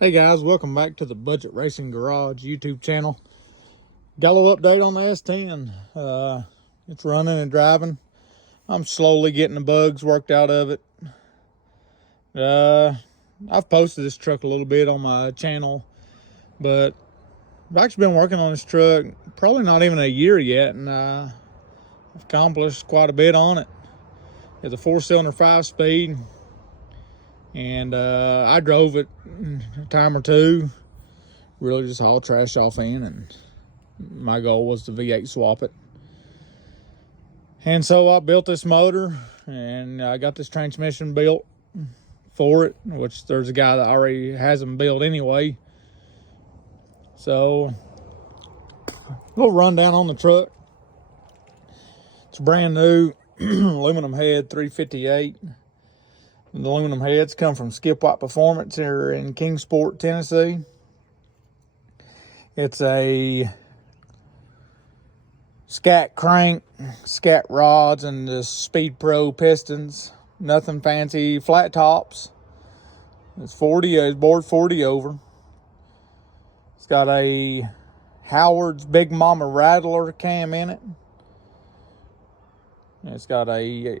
Hey guys, welcome back to the Budget Racing Garage YouTube channel. Got a little update on the S-10. It's running and driving. I'm slowly getting the bugs worked out of it. I've posted this truck a little bit on my channel, but I've actually been working on this truck probably not even a year yet, and I've accomplished quite a bit on it. It's a 4-cylinder 5-speed. And I drove it a time or two, really just haul trash off in, and my goal was to V8 swap it. And so I built this motor, and I got this transmission built for it, which there's a guy that already has them built anyway. So a little rundown on the truck. It's a brand new aluminum head 358. The aluminum heads come from Skip White Performance here in Kingsport, Tennessee. It's a scat crank, scat rods, and the Speed Pro pistons. Nothing fancy, flat tops. It's bored 40 over. It's got a Howard's Big Mama Rattler cam in it. It's got a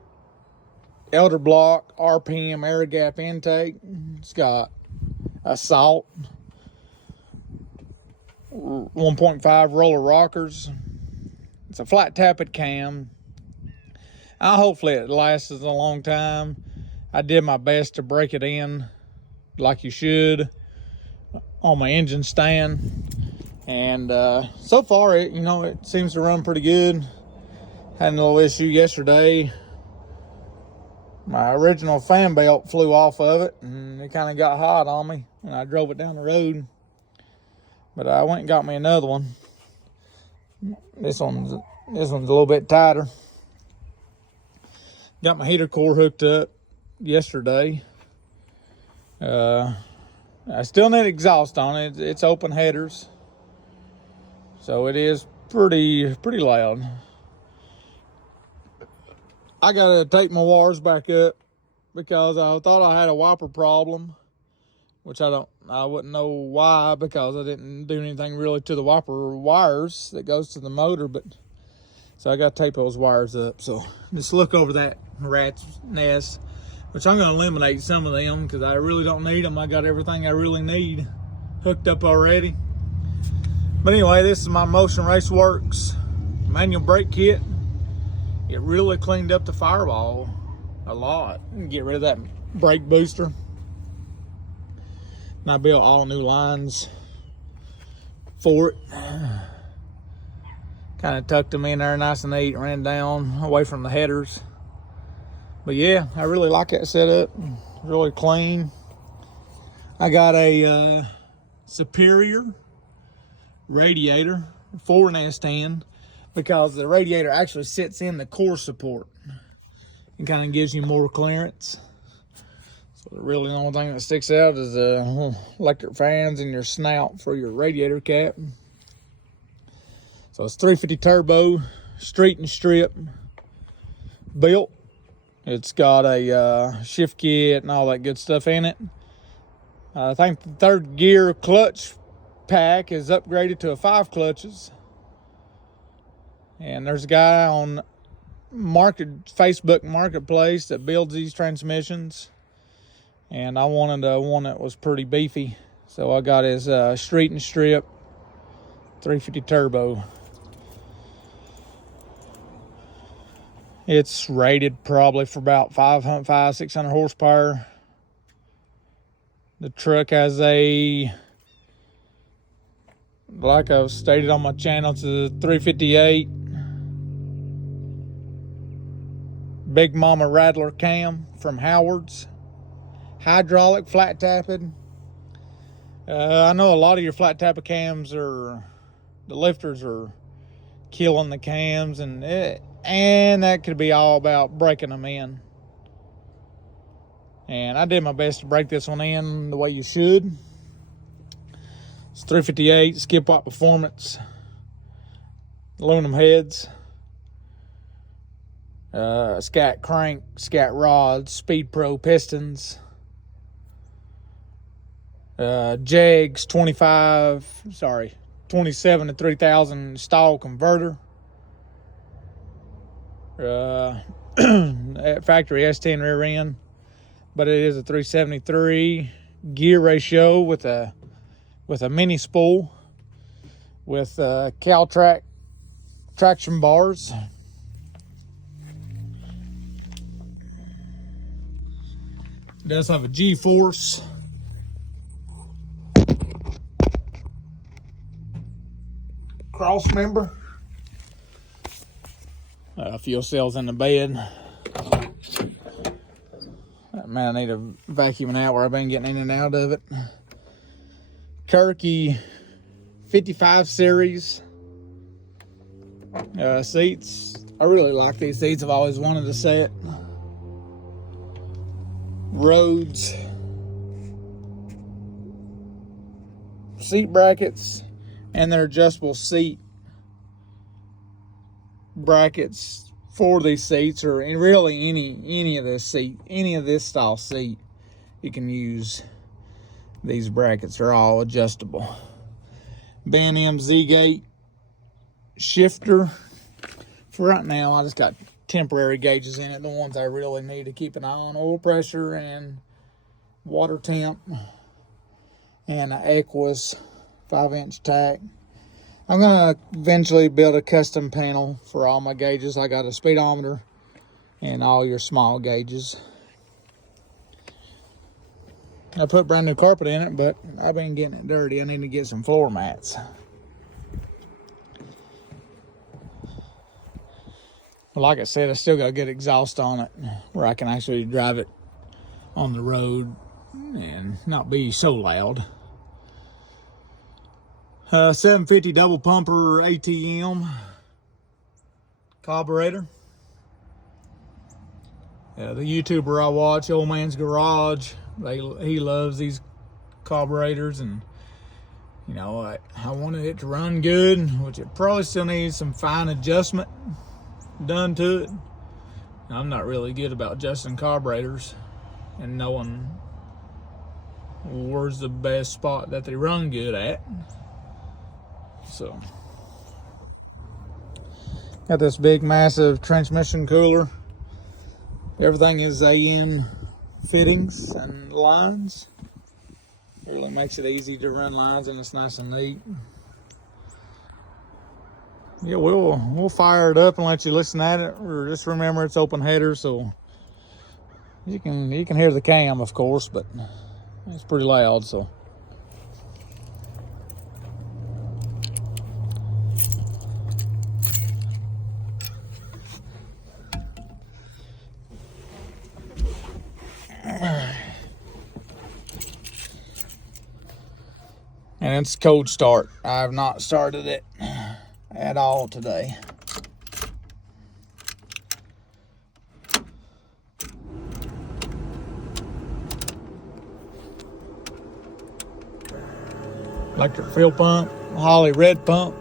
Elder Block RPM air gap intake. It's got a Salt 1.5 roller rockers. It's a flat tappet cam. Hopefully it lasts a long time. I did my best to break it in like you should on my engine stand, and so far it seems to run pretty good. Had a little issue yesterday. My original fan belt flew off of it, and it kind of got hot on me, and I drove it down the road. But I went and got me another one. This one's a little bit tighter. Got my heater core hooked up yesterday. I still need exhaust on it. It's open headers, so it is pretty loud. I gotta take my wires back up because I thought I had a wiper problem, which I wouldn't know why, because I didn't do anything really to the wiper wires that goes to the motor. But so I gotta tape those wires up. So just look over that rat's nest, which I'm gonna eliminate some of them because I really don't need them. I got everything I really need hooked up already. But anyway, this is my Motion Race Works manual brake kit. It really cleaned up the fireball a lot. Get rid of that brake booster. And I built all new lines for it. Kind of tucked them in there nice and neat, ran down away from the headers. But yeah, I really like that setup. Really clean. I got a Superior radiator for an S-10, because the radiator actually sits in the core support and kind of gives you more clearance. So really the only thing that sticks out is the electric fans and your snout for your radiator cap. So it's 350 turbo, street and strip built. It's got a shift kit and all that good stuff in it. I think the third gear clutch pack is upgraded to a 5 clutches. And there's a guy on Facebook Marketplace that builds these transmissions, and I wanted one that was pretty beefy, so I got his street and strip 350 turbo. It's rated probably for about 600 horsepower. The truck has like I've stated on my channel, it's a 358 Big Mama Rattler cam from Howard's. Hydraulic, flat tapped. I know a lot of your flat tapped cams the lifters are killing the cams, and that could be all about breaking them in. And I did my best to break this one in the way you should. It's 358 Skip White Performance aluminum heads. Scat crank, scat rods, Speed Pro pistons. Jegs 27 to 3000 stall converter. Factory S-10 rear end, but it is a 373 gear ratio with a mini spool with Caltrac traction bars. It does have a G-force. Cross member. Fuel cells in the bed. Man, I need to vacuum it out where I've been getting in and out of it. Kirky 55 series seats. I really like these seats. I've always wanted to set. Rhodes seat brackets, and they're adjustable seat brackets for these seats, or really any of this style seat. You can use these brackets. They're all adjustable. B&M Z-gate shifter. For right now, I just got temporary gauges in it, the ones I really need to keep an eye on: oil pressure and water temp, and an Equus 5-inch tack. I'm gonna eventually build a custom panel for all my gauges. I got a speedometer and all your small gauges. I put brand new carpet in it, but I've been getting it dirty. I need to get some floor mats. Like I said, I still got to get exhaust on it where I can actually drive it on the road and not be so loud. 750 double pumper ATM carburetor. The YouTuber I watch, Old Man's Garage, he loves these carburetors, and you know, I wanted it to run good, which it probably still needs some fine adjustment done to it. I'm not really good about adjusting carburetors and knowing where's the best spot that they run good at. So got this big massive transmission cooler. Everything is AM fittings and lines. It really makes it easy to run lines, and it's nice and neat. Yeah, we'll fire it up and let you listen at it. Or just remember it's open header, so you can hear the cam, of course, but it's pretty loud. So and it's cold start. I have not started it at all today. Electric fuel pump, Holley red pump.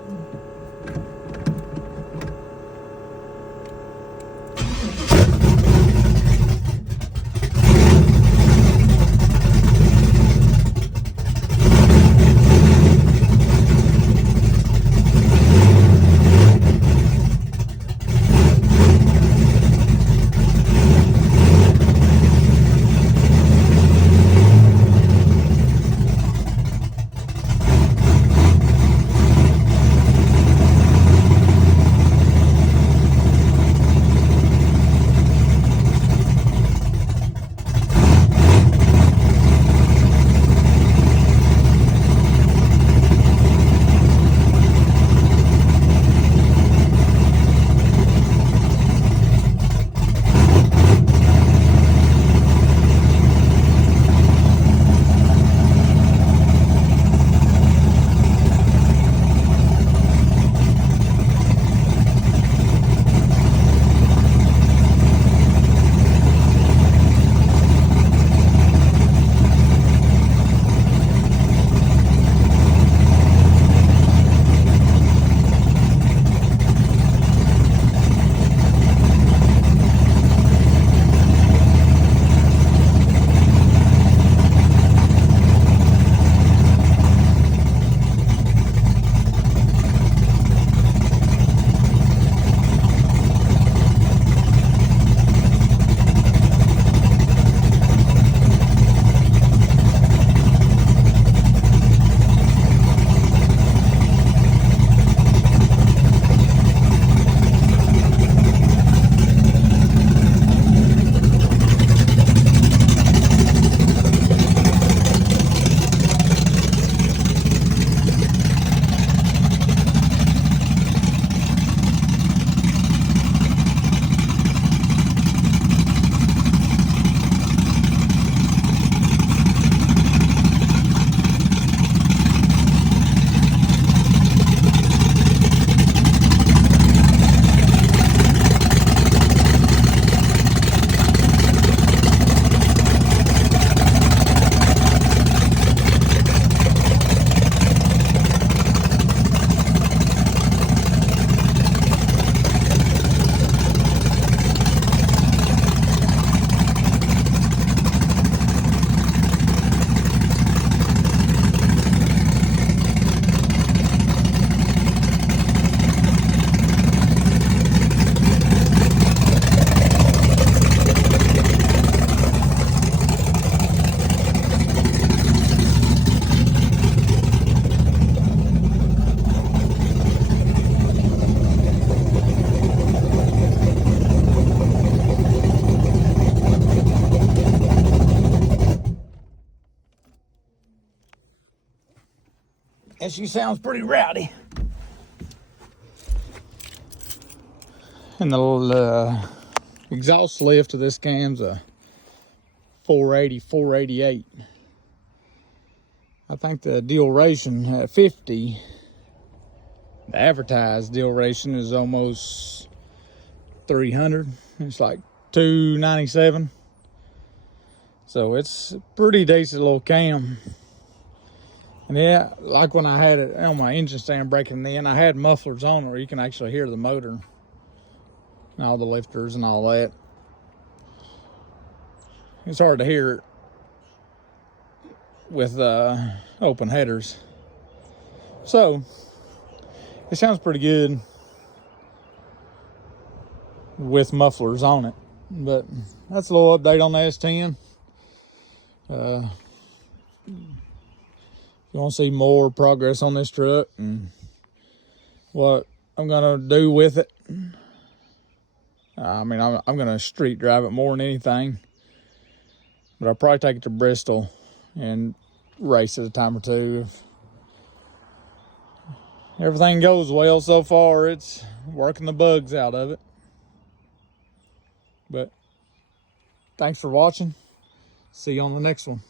And she sounds pretty rowdy. And the exhaust lift of this cam's a 480, 488. I think the duration at 50, the advertised duration is almost 300. It's like 297. So it's a pretty decent little cam. And yeah, like when I had it on my engine stand breaking in, I had mufflers on it where you can actually hear the motor and all the lifters and all that. It's hard to hear it with open headers. So it sounds pretty good with mufflers on it. But that's a little update on the S-10. If you want to see more progress on this truck and what I'm gonna do with it, I mean, I'm gonna street drive it more than anything, but I'll probably take it to Bristol and race it a time or two. If everything goes well so far, it's working the bugs out of it. But thanks for watching. See you on the next one.